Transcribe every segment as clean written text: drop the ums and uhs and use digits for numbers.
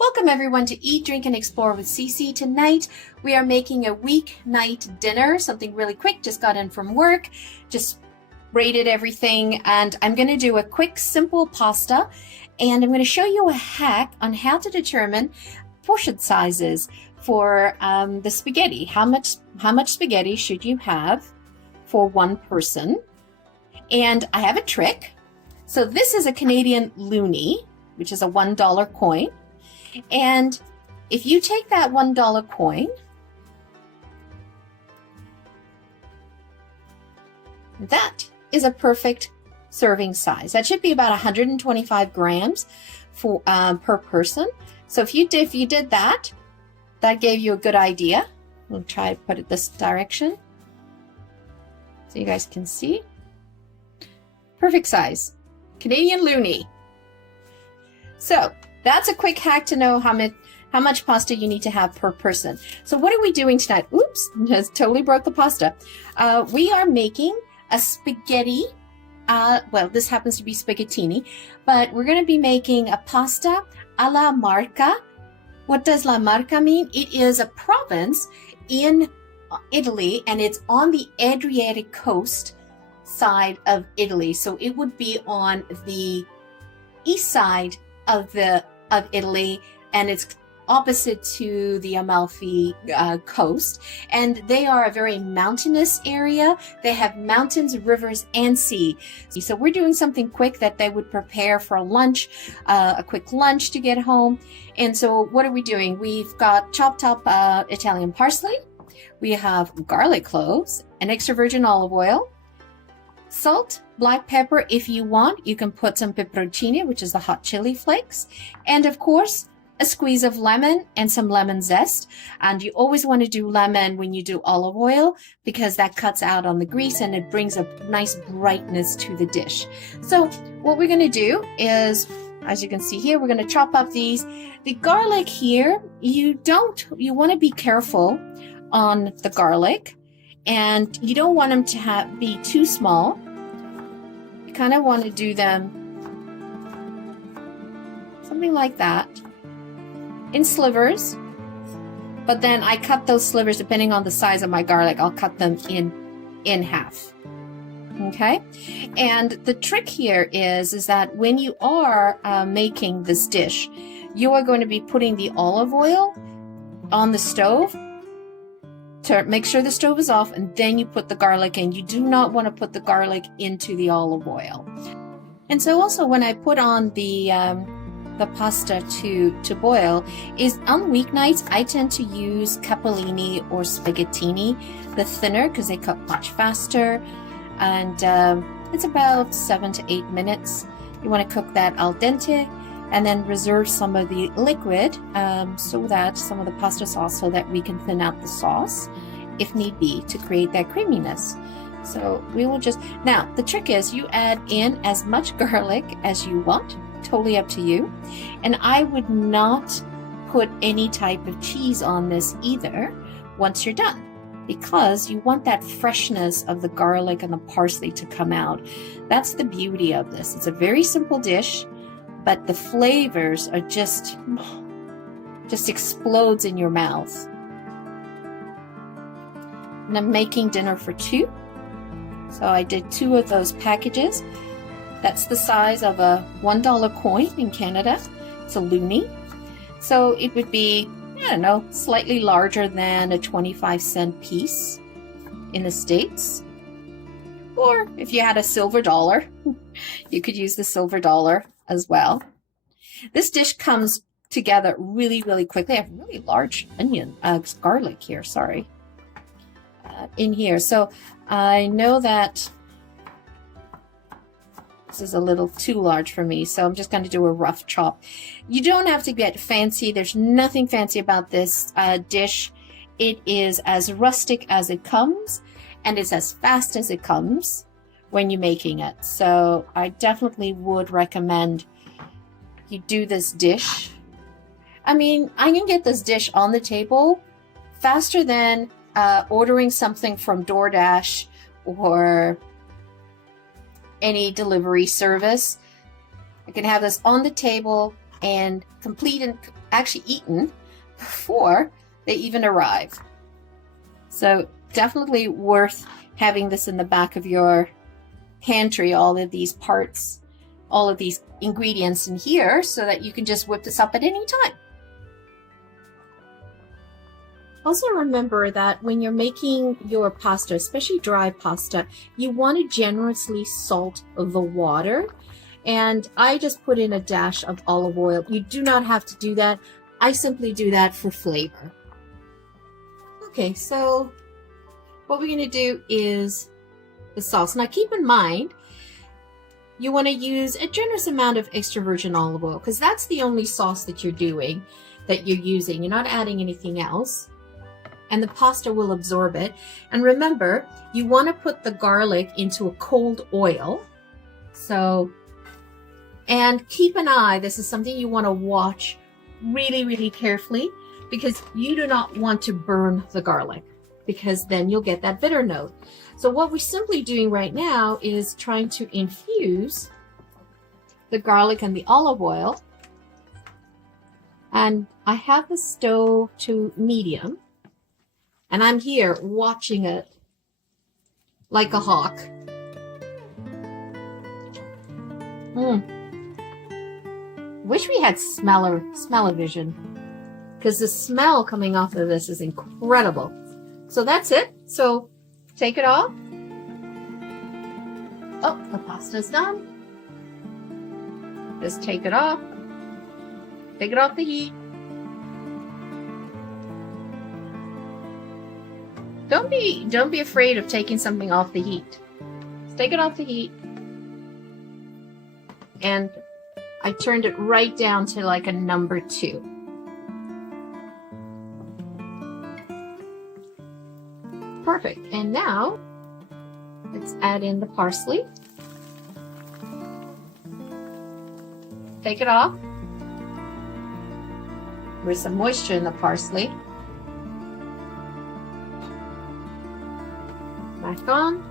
Welcome everyone to Eat, Drink, and Explore with Cece. Tonight we are making a weeknight dinner, something really quick. Just got in from work, just raided everything, and I'm going to do a quick, simple pasta, and I'm going to show you a hack on how to determine portion sizes for the spaghetti. How much spaghetti should you have for one person? And I have a trick. So this is a Canadian loonie, which is a $1 coin. And if you take that $1 coin, that is a perfect serving size. That should be about 125 grams for per person. So if you did that, that gave you a good idea. We'll try to put it this direction so you guys can see. Perfect size, Canadian loonie. So that's a quick hack to know how much pasta you need to have per person. So what are we doing tonight? Oops, just totally broke the pasta. We are making a spaghetti. Well, this happens to be spaghettini, but we're going to be making a pasta alla Marche. What does la Marche mean? It is a province in Italy, and it's on the Adriatic coast side of Italy. So it would be on the east side of Italy, and it's opposite to the Amalfi coast, and they are a very mountainous area. They have mountains, rivers, and sea. So we're doing something quick that they would prepare for a lunch, a quick lunch to get home. And so what are we doing? We've got chopped up Italian parsley. We have garlic cloves, an extra virgin olive oil, salt, black pepper. If you want, you can put some peperoncino, which is the hot chili flakes, and of course a squeeze of lemon and some lemon zest. And you always want to do lemon when you do olive oil, because that cuts out on the grease and it brings a nice brightness to the dish. So what we're going to do is, as you can see here, we're going to chop up these. The garlic here, you want to be careful on the garlic, and you don't want them to be too small. You kind of want to do them something like that in slivers, but then I cut those slivers depending on the size of my garlic. I'll cut them in half. Okay, and the trick here is that when you are making this dish, you are going to be putting the olive oil on the stove to make sure the stove is off, and then you put the garlic in. You do not want to put the garlic into the olive oil. And so also when I put on the pasta to boil, is on weeknights I tend to use capellini or spaghettini, the thinner, because they cook much faster, and it's about 7 to 8 minutes. You want to cook that al dente, and then reserve some of the liquid, so that some of the pasta sauce, so that we can thin out the sauce if need be to create that creaminess. So we will just, now the trick is you add in as much garlic as you want, totally up to you. And I would not put any type of cheese on this either once you're done, because you want that freshness of the garlic and the parsley to come out. That's the beauty of this. It's a very simple dish, but the flavors are just explodes in your mouth. And I'm making dinner for two. So I did 2 of those packages. That's the size of a $1 coin in Canada. It's a loonie. So it would be, I don't know, slightly larger than a 25-cent piece in the States. Or if you had a silver dollar, you could use the silver dollar as well. This dish comes together really, really quickly. I have really large garlic here, sorry, in here. So I know that this is a little too large for me, so I'm just going to do a rough chop. You don't have to get fancy. There's nothing fancy about this dish. It is as rustic as it comes, and it's as fast as it comes when you're making it. So I definitely would recommend you do this dish. I mean, I can get this dish on the table faster than ordering something from DoorDash or any delivery service. I can have this on the table and complete actually eaten before they even arrive. So definitely worth having this in the back of your pantry, all of these parts, all of these ingredients in here, so that you can just whip this up at any time. Also remember that when you're making your pasta, especially dry pasta, you want to generously salt the water. And I just put in a dash of olive oil. You do not have to do that. I simply do that for flavor. Okay, so what we're going to do is the sauce. Now keep in mind, you want to use a generous amount of extra virgin olive oil, because that's the only sauce that you're doing, that you're using. You're not adding anything else. And the pasta will absorb it. And remember, you want to put the garlic into a cold oil. So, and keep an eye, this is something you want to watch really, really carefully, because you do not want to burn the garlic, because then you'll get that bitter note. So what we're simply doing right now is trying to infuse the garlic and the olive oil. And I have the stove to medium. And I'm here watching it like a hawk. Wish we had smell-o-vision, because the smell coming off of this is incredible. So that's it. So take it off. Oh, the pasta's done. Just take it off. Take it off the heat. Don't be afraid of taking something off the heat. Just take it off the heat. And I turned it right down to like a number 2. Perfect. And now let's add in the parsley. Take it off. There's some moisture in the parsley. Back on.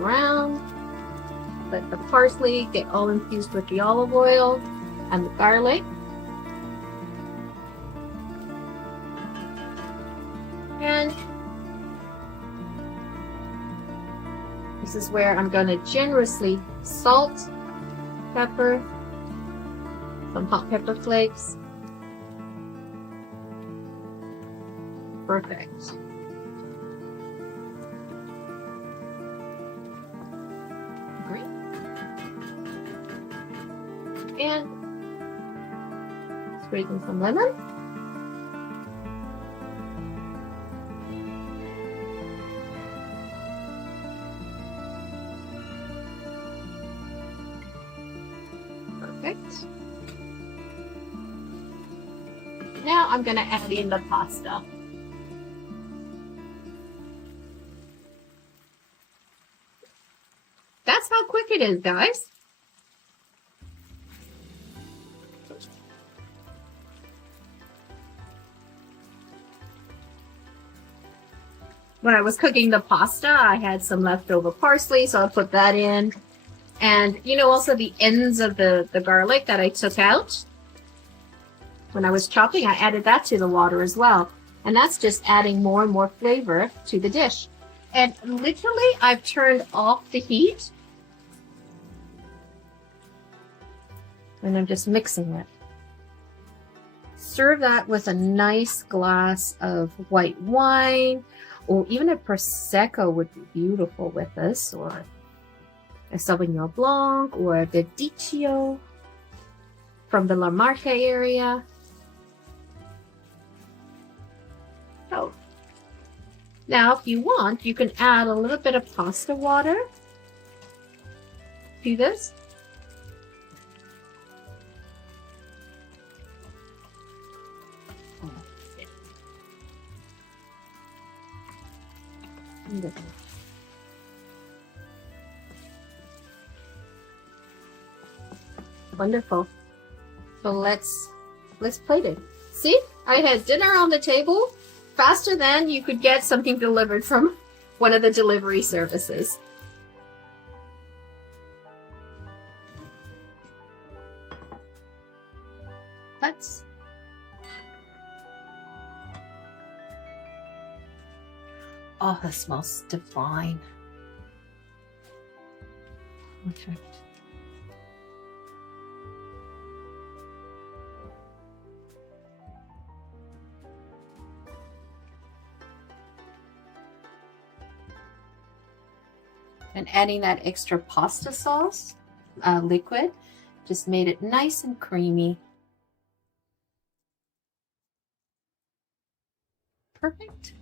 Around. Let the parsley get all infused with the olive oil and the garlic. And this is where I'm going to generously salt, pepper, some hot pepper flakes. Perfect. Great. And sprinkle some lemon. Perfect. Now I'm going to add in the pasta. That's how quick it is, guys. When I was cooking the pasta, I had some leftover parsley, so I put that in. And, you know, also the ends of the garlic that I took out. When I was chopping, I added that to the water as well. And that's just adding more and more flavor to the dish. And literally, I've turned off the heat. And I'm just mixing it. Serve that with a nice glass of white wine, or even a Prosecco would be beautiful with this, or a Sauvignon Blanc, or a Verdicchio from the Marche area. So, now if you want, you can add a little bit of pasta water to this. Wonderful. So let's plate it. See, I had dinner on the table faster than you could get something delivered from one of the delivery services. Let's. Oh, that smells divine. Perfect. And adding that extra pasta sauce, liquid, just made it nice and creamy. Perfect.